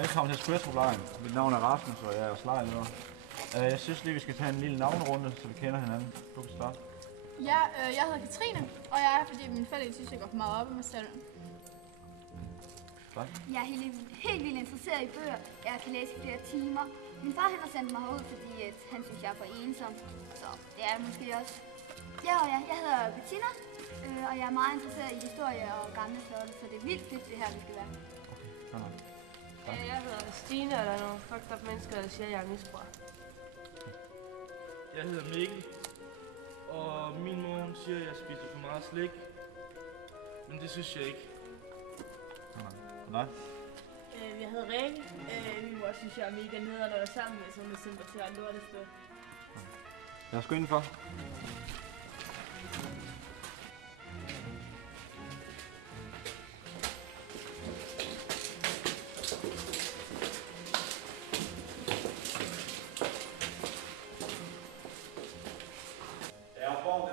Velkommen til Espresso-lejren. Mit navn er Rasmus, og jeg er slejleder. Jeg synes lige, vi skal tage en lille navnerunde, så vi kender hinanden. Du kan starte. Ja, jeg hedder Katrine, og jeg er, fordi min forældre synes, jeg går for meget op i mig selv. Hvad? Jeg er helt vildt interesseret i bøger. Jeg kan læse i flere timer. Min far har sendt mig herud, fordi han synes, jeg er for ensom. Så det er jeg måske også. Ja, jeg hedder Bettina, og jeg er meget interesseret i historie og gamle slotte, så det er vildt fedt, det her, vi skal være. Okay, jeg hedder Stine, og der er nogle fucked up mennesker, der siger, at jeg er misbruger. Jeg hedder Mikkel, og min mor siger, at jeg spiser for meget slik. Men det synes jeg ikke. Nej. Jeg hedder Rikke. Min mor synes, jeg er mega nederen, når jeg er sammen med, som er sympatiserer en lortested. Jeg er sgu indenfor.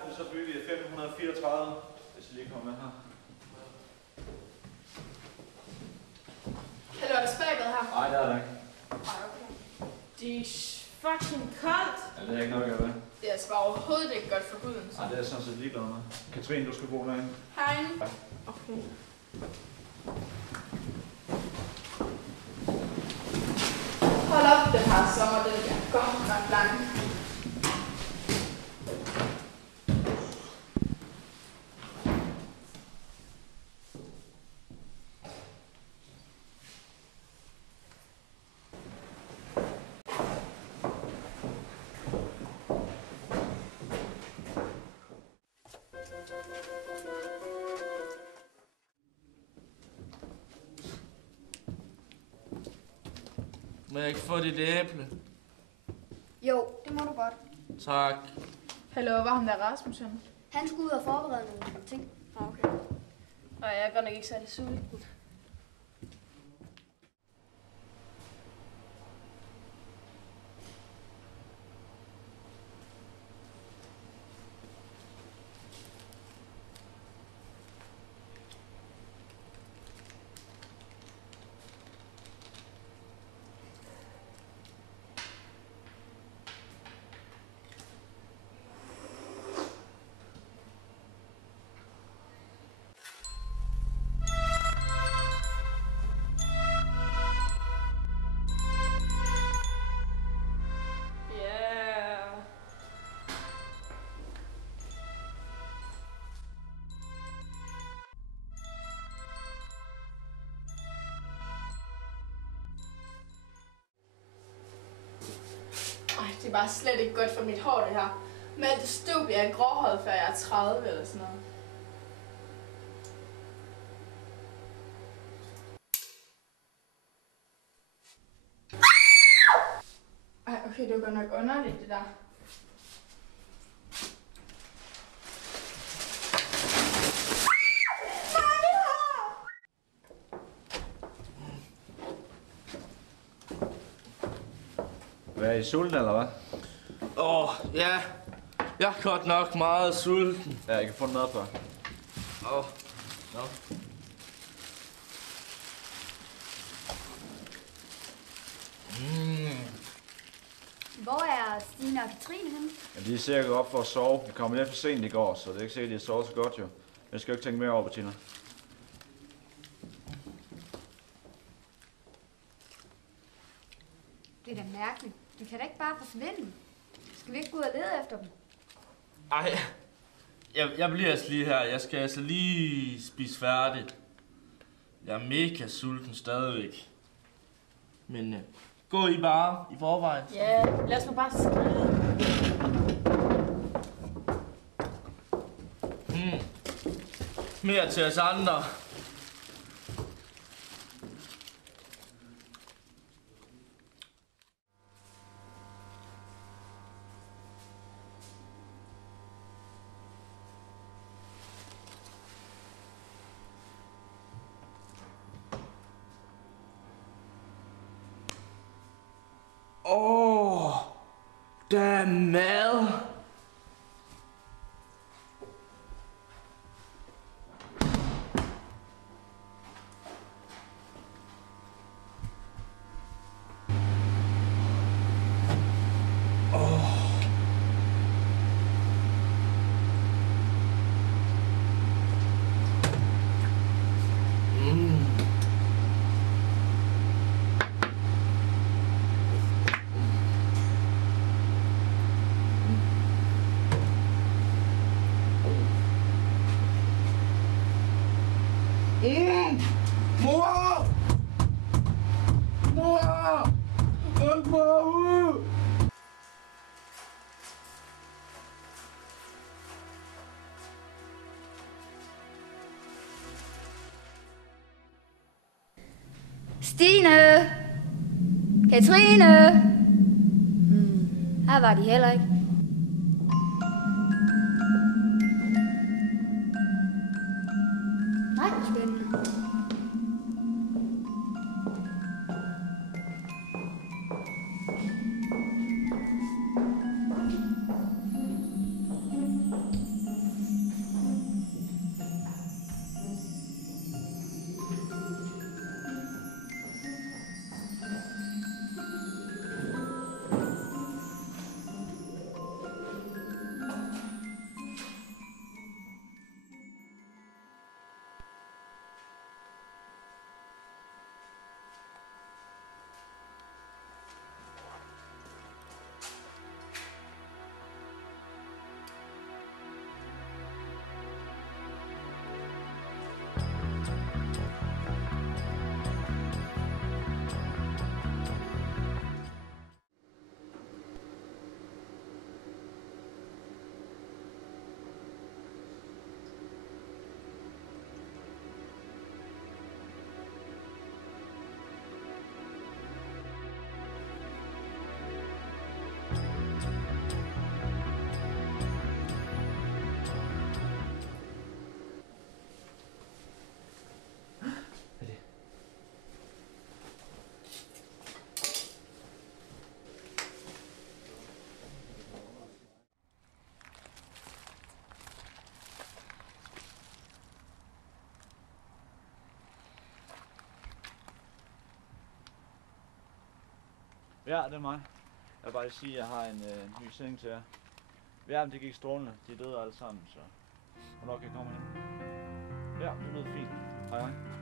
Den er så bygget i 1534, hvis jeg lige kommer med her. Hallo, er der spækket her? Nej, det er der ikke. Nej, okay. Det er fucking koldt. Ja, det er ikke noget at gøre ved. Det er altså bare overhovedet ikke godt for huden. Nej, det er sådan set ligeglad med. Katrine, du skal bo derinde. Herinde. Ja. Okay. Hold op, den her sommer, den bliver godt nok lang. Må jeg ikke få dit æble? Jo, det må du godt. Tak. Hallo, var ham der Rasmus henne? Han skulle ud og forberede nogle ting. Okay. Og jeg er godt nok ikke særlig sulten. Det er bare slet ikke godt for mit hår, det her. Men alt det støv bliver jeg gråhåret, før jeg er 30 eller sådan noget. Ej, okay, det var godt nok underligt, det der. Hvad er I sulten, eller hvad? Ja. Jeg er godt nok meget sulten. Ja, jeg kan få en mad på. Nå. Hvor er Stine og Katrine henne? Ja, de er sikkert op for at sove. Vi kom lidt for sent i går, så det er ikke sikkert, at de har sovet så godt jo. Jeg skal jo ikke tænke mere over, Bettina. Det er da mærkeligt. De kan da ikke bare forsvinde. Skal vi ikke gå ud og lede efter dem? Ej, jeg bliver altså lige her. Jeg skal altså lige spise færdigt. Jeg er mega sulten stadigvæk. Men gå I bare i forvejen. Ja, lad os nu bare skride. Mere til os andre. Der er mad. Mor! Mor! Hjælp mig ud! Stine! Katrine! Her var de heller ikke. Nej, hvor spændende. Ja, det er mig. Jeg vil bare lige sige, at jeg har en ny seng til jer. Ja, men det gik strålende. De er døde alle sammen, så hvornår kan jeg komme hen? Ja, det lyder fint. Hej hej.